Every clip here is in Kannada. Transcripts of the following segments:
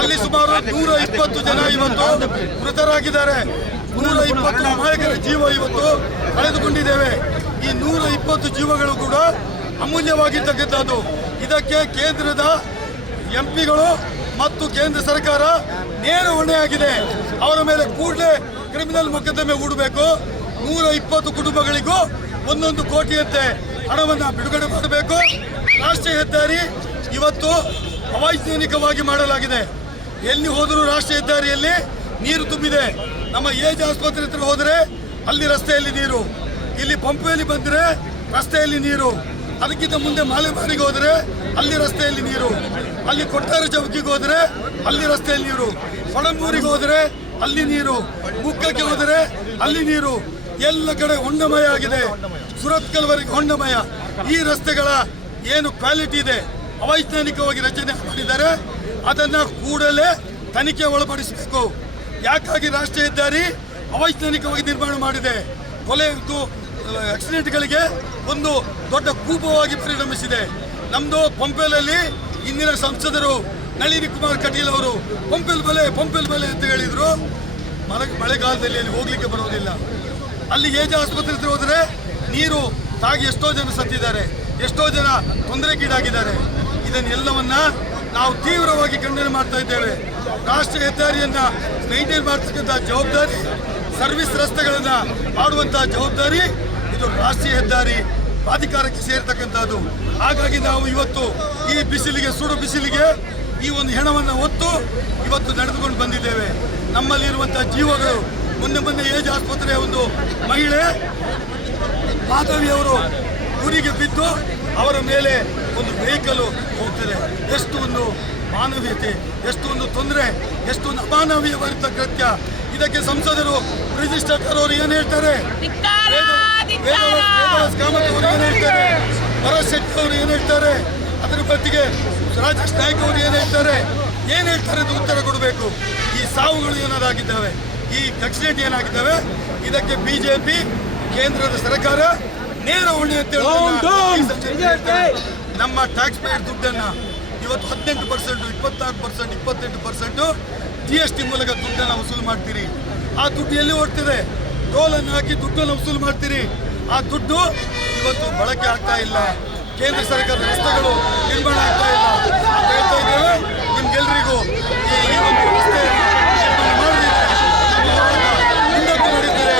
ಅಲ್ಲಿ ಸುಮಾರು 120 ಜನ ಇವತ್ತು ಮೃತರಾಗಿದ್ದಾರೆ. 120 ಅಮಾಯಕರ ಜೀವ ಇವತ್ತು ಕಳೆದುಕೊಂಡಿದ್ದೇವೆ. ಈ 120 ಜೀವಗಳು ಕೂಡ ಅಮೂಲ್ಯವಾಗಿರ್ತಕ್ಕಂಥದ್ದು. ಇದಕ್ಕೆ ಕೇಂದ್ರದ ಎಂಪಿಗಳು ಮತ್ತು ಕೇಂದ್ರ ಸರ್ಕಾರ ನೇರ ಹೊಣೆಯಾಗಿದೆ. ಅವರ ಮೇಲೆ ಕೂಡಲೇ ಕ್ರಿಮಿನಲ್ ಮೊಕದ್ದಮೆ ಹೂಡಬೇಕು. 120 ಕುಟುಂಬಗಳಿಗೂ 1 ಕೋಟಿಯಂತೆ ಹಣವನ್ನು ಬಿಡುಗಡೆ ಮಾಡಬೇಕು. ರಾಷ್ಟ್ರೀಯ ಹೆದ್ದಾರಿ ಇವತ್ತು ಅವೈಜ್ಞಾನಿಕವಾಗಿ ಮಾಡಲಾಗಿದೆ. ಎಲ್ಲಿ ಹೋದರೂ ರಾಷ್ಟ್ರೀಯ ಹೆದ್ದಾರಿಯಲ್ಲಿ ನೀರು ತುಂಬಿದೆ. ನಮ್ಮ ಏಜ್ ಆಸ್ಪತ್ರೆ ಹತ್ರ ಹೋದರೆ ಅಲ್ಲಿ ರಸ್ತೆಯಲ್ಲಿ ನೀರು, ಇಲ್ಲಿ ಪಂಪೆಯಲ್ಲಿ ಬಂದರೆ ರಸ್ತೆಯಲ್ಲಿ ನೀರು, ಅದಕ್ಕಿಂತ ಮುಂದೆ ಮಾಲೆಮಾರಿಗೆ ಹೋದರೆ ಅಲ್ಲಿ ರಸ್ತೆಯಲ್ಲಿ ನೀರು, ಅಲ್ಲಿ ಕೊಟ್ಟಾರ ಚೌಕಿಗೆ ಹೋದರೆ ಅಲ್ಲಿ ರಸ್ತೆಯಲ್ಲಿ ನೀರು, ಕೊಡಂಬೂರಿಗೆ ಹೋದರೆ ಅಲ್ಲಿ ನೀರು, ಮುಕ್ಕಕ್ಕೆ ಹೋದರೆ ಅಲ್ಲಿ ನೀರು, ಎಲ್ಲ ಕಡೆ ಹೊಂಡಮಯ ಆಗಿದೆ. ಸುರತ್ಕಲ್ವರೆಗೆ ಹೊಂಡಮಯ. ಈ ರಸ್ತೆಗಳ ಏನು ಕ್ವಾಲಿಟಿ ಇದೆ, ಅವೈಜ್ಞಾನಿಕವಾಗಿ ರಚನೆ ಮಾಡಿದ್ದಾರೆ, ಅದನ್ನು ಕೂಡಲೇ ತನಿಖೆ ಒಳಪಡಿಸಬೇಕು. ಯಾಕಾಗಿ ರಾಷ್ಟ್ರೀಯ ಹೆದ್ದಾರಿ ಅವೈಜ್ಞಾನಿಕವಾಗಿ ನಿರ್ಮಾಣ ಮಾಡಿದೆ? ಕೊಲೆ ಆಕ್ಸಿಡೆಂಟ್ಗಳಿಗೆ ಒಂದು ದೊಡ್ಡ ಕೂಪವಾಗಿ ಪರಿಣಮಿಸಿದೆ. ನಮ್ಮದು ಪಂಪೆಲಲ್ಲಿ ಇಂದಿನ ಸಂಸದರು ನಳಿನಿ ಕುಮಾರ್ ಕಟೀಲ್ ಅವರು ಪಂಪೆಲ್ ಬಲೆ ಅಂತ ಹೇಳಿದರು. ಮಳೆಗಾಲದಲ್ಲಿ ಅಲ್ಲಿ ಹೋಗ್ಲಿಕ್ಕೆ ಬರೋದಿಲ್ಲ. ಅಲ್ಲಿ ಏಜ್ ಆಸ್ಪತ್ರೆ ಹತ್ರ ಹೋದರೆ ನೀರು ತಾಗಿ ಎಷ್ಟೋ ಜನ ಸತ್ತಿದ್ದಾರೆ, ಎಷ್ಟೋ ಜನ ತೊಂದರೆಗೀಡಾಗಿದ್ದಾರೆ. ಇದನ್ನೆಲ್ಲವನ್ನ ನಾವು ತೀವ್ರವಾಗಿ ಖಂಡನೆ ಮಾಡ್ತಾ ಇದ್ದೇವೆ. ರಾಷ್ಟ್ರೀಯ ಹೆದ್ದಾರಿಯನ್ನು ಮೇಂಟೈನ್ ಮಾಡ್ತಕ್ಕಂಥ ಜವಾಬ್ದಾರಿ, ಸರ್ವಿಸ್ ರಸ್ತೆಗಳನ್ನು ಮಾಡುವಂತಹ ಜವಾಬ್ದಾರಿ ಇದು ರಾಷ್ಟ್ರೀಯ ಹೆದ್ದಾರಿ ಪ್ರಾಧಿಕಾರಕ್ಕೆ ಸೇರ್ತಕ್ಕಂಥದ್ದು. ಹಾಗಾಗಿ ನಾವು ಇವತ್ತು ಈ ಬಿಸಿಲಿಗೆ, ಸುಡು ಬಿಸಿಲಿಗೆ ಈ ಒಂದು ಹೆಣವನ್ನು ಹೊತ್ತು ಇವತ್ತು ನಡೆದುಕೊಂಡು ಬಂದಿದ್ದೇವೆ. ನಮ್ಮಲ್ಲಿರುವಂಥ ಜೀವಗಳು, ಮೊನ್ನೆ ಏಜ್ ಆಸ್ಪತ್ರೆಯ ಒಂದು ಮಹಿಳೆ ಮಾಧವಿಯವರು ಊರಿಗೆ ಬಿದ್ದು ಅವರ ಮೇಲೆ ಒಂದು ವೆಹಿಕಲ್ ಹೋಗ್ತದೆ. ಎಷ್ಟು ಒಂದು ಮಾನವೀಯತೆ, ಎಷ್ಟು ಒಂದು ತೊಂದರೆ, ಎಷ್ಟು ಒಂದು ಅಮಾನವೀಯ ಭರಿತ ಕೃತ್ಯ. ಇದಕ್ಕೆ ಸಂಸದರು ಬ್ರಿಜೇಶ್ ಠಾಕೂರ್ ಅವರು ಏನು ಹೇಳ್ತಾರೆ, ವೇದವಾಸ್ ಕಾಮತ್ ಅವರು ಏನು ಹೇಳ್ತಾರೆ, ಭರತ್ ಶೆಟ್ಟಿ ಅವರು ಏನು ಹೇಳ್ತಾರೆ, ಅದರ ಬದಿಗೆ ರಾಜೇಶ್ ನಾಯ್ಕ್ ಅವರು ಏನು ಹೇಳ್ತಾರೆ ಅಂತ ಉತ್ತರ ಕೊಡಬೇಕು. ಈ ಸಾವುಗಳು ಏನಾಗಿದ್ದಾವೆ, ಈ ಆಕ್ಸಿಡೆಂಟ್ ಏನಾಗಿದ್ದಾವೆ, ಇದಕ್ಕೆ ಬಿಜೆಪಿ ಕೇಂದ್ರದ ಸರ್ಕಾರ ನೇರ ಹೊಣೆ ಅಂತ ಹೇಳ್ತಾರೆ. ನಮ್ಮ ಟ್ಯಾಕ್ಸ್ ಪೇಯರ್ ದುಡ್ಡನ್ನು ಇವತ್ತು 18%, 26%, 28% GST ಮೂಲಕ ದುಡ್ಡನ್ನು ವಸೂಲು ಮಾಡ್ತೀರಿ. ಆ ದುಡ್ಡು ಎಲ್ಲಿ ಓಡ್ತಿದೆ? ಟೋಲನ್ನು ಹಾಕಿ ದುಡ್ಡನ್ನು ವಸೂಲು ಮಾಡ್ತೀರಿ. ಆ ದುಡ್ಡು ಇವತ್ತು ಬಳಕೆ ಆಗ್ತಾ ಇಲ್ಲ. ಕೇಂದ್ರ ಸರ್ಕಾರದ ರಸ್ತೆಗಳು ನಿರ್ಮಾಣ ಆಗ್ತಾ ಇಲ್ಲ ಅಂತ ಹೇಳ್ತಾ ಇದ್ದೇವೆ. ನಿಮ್ಗೆಲ್ರಿಗೂ ಈ ಒಂದು ರಸ್ತೆ ಮುಂದಕ್ಕೆ ನಡೀತಾರೆ.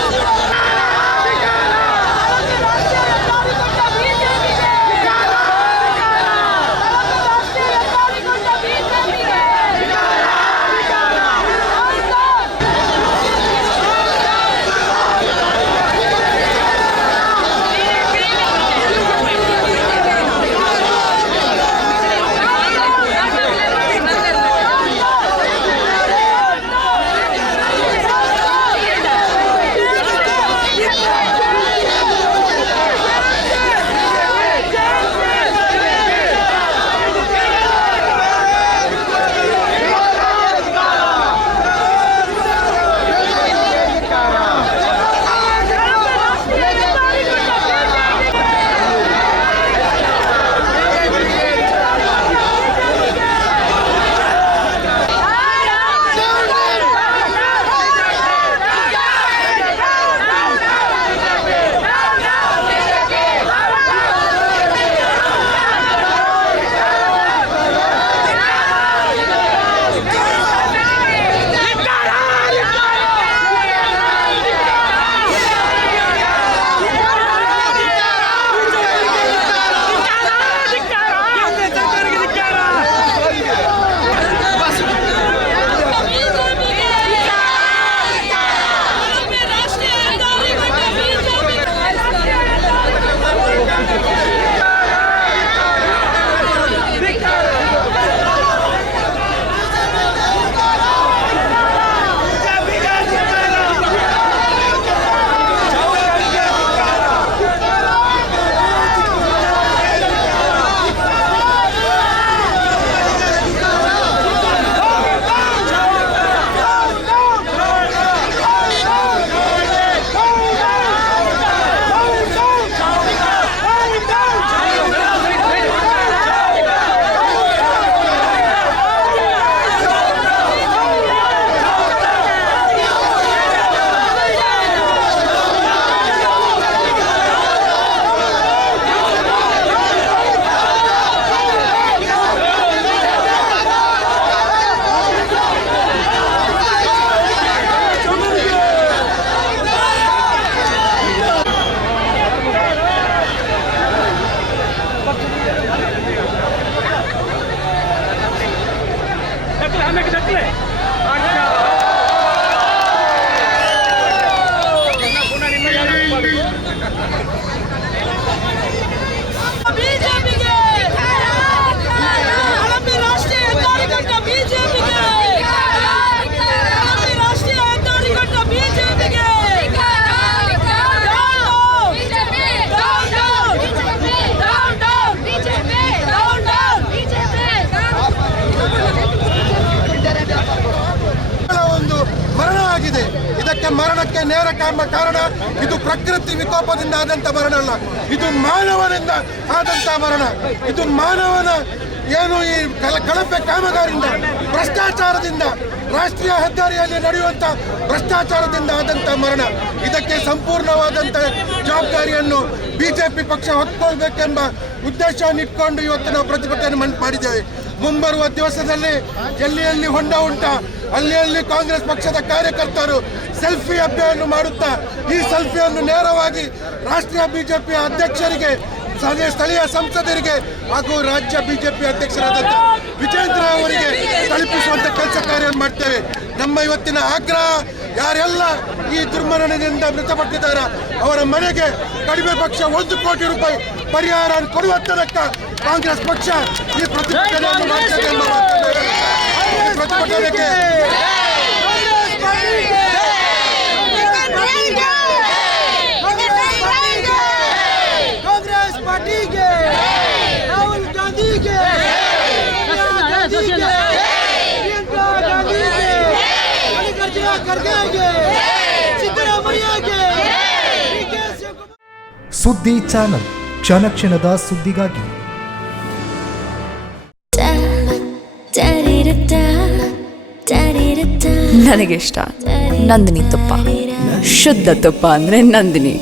ನೇರ ಕಾರಣ ಇದು ಪ್ರಕೃತಿ ವಿಕೋಪದಿಂದ ಆದಂಥ ಮರಣ ಅಲ್ಲ, ಇದು ಮಾನವನಿಂದ ಆದಂಥ ಮರಣ. ಇದು ಮಾನವನ ಏನು ಈ ಕಳಪೆ ಕಾಮಗಾರಿಯಿಂದ, ಭ್ರಷ್ಟಾಚಾರದಿಂದ, ರಾಷ್ಟ್ರೀಯ ಹೆದ್ದಾರಿಯಲ್ಲಿ ನಡೆಯುವಂಥ ಭ್ರಷ್ಟಾಚಾರದಿಂದ ಆದಂಥ ಮರಣ. ಇದಕ್ಕೆ ಸಂಪೂರ್ಣವಾದಂಥ ಜವಾಬ್ದಾರಿಯನ್ನು ಬಿಜೆಪಿ ಪಕ್ಷ ಹೊತ್ಕೊಳ್ಬೇಕೆಂಬ ಉದ್ದೇಶವನ್ನು ಇಟ್ಕೊಂಡು ಇವತ್ತು ನಾವು ಪ್ರತಿಭಟನೆ ಮಾಡಿದ್ದೇವೆ. ಮುಂಬರುವ ದಿವಸದಲ್ಲಿ ಎಲ್ಲಿ ಹೊಂಡ ಉಂಟ ಅಲ್ಲಿ ಕಾಂಗ್ರೆಸ್ ಪಕ್ಷದ ಕಾರ್ಯಕರ್ತರು ಸೆಲ್ಫಿ ಅಭಿಯಾನ ಮಾಡುತ್ತಾ ಈ ಸೆಲ್ಫಿಯನ್ನು ನೇರವಾಗಿ ರಾಷ್ಟ್ರೀಯ ಬಿಜೆಪಿ ಅಧ್ಯಕ್ಷರಿಗೆ, ಸ್ಥಳೀಯ ಸಂಸದರಿಗೆ ಹಾಗೂ ರಾಜ್ಯ ಬಿಜೆಪಿ ಅಧ್ಯಕ್ಷರಾದಂಥ ವಿಜೇಂದ್ರ ಅವರಿಗೆ ತಲುಪಿಸುವಂಥ ಕೆಲಸ ಕಾರ್ಯವನ್ನು ಮಾಡ್ತೇವೆ. ನಮ್ಮ ಇವತ್ತಿನ ಆಗ್ರಹ, ಯಾರೆಲ್ಲ ಈ ದುರ್ಮರಣದಿಂದ ಮೃತಪಟ್ಟಿದ್ದಾರೆ ಅವರ ಮನೆಗೆ ಕಡಿಮೆ ಪಕ್ಷ 1 ಕೋಟಿ ರೂಪಾಯಿ ಪರಿಹಾರ ಕೊಡುವ ತನಕ ಕಾಂಗ್ರೆಸ್ ಪಕ್ಷ ಈ ಪ್ರತಿಭಟನೆಯನ್ನು ಮಾಡ್ತದೆ ಎಂಬ ಪ್ರತಿಭಟನೆಗೆ राहुल गांधी के, प्रियंका गांधी के, मल्लिकार्जुन खड़गे के, सिद्धरामಯ್ಯ के, ಸುದ್ದಿ ಚಾನಲ್ ಕ್ಷಣ ಕ್ಷಣದ ಸುದ್ದಿಗಾಗಿ. ನನಗಿಷ್ಟ ನಂದಿನಿ ತುಪ್ಪ, ಶುದ್ಧ ತುಪ್ಪ ಅಂದ್ರೆ ನಂದಿನಿ.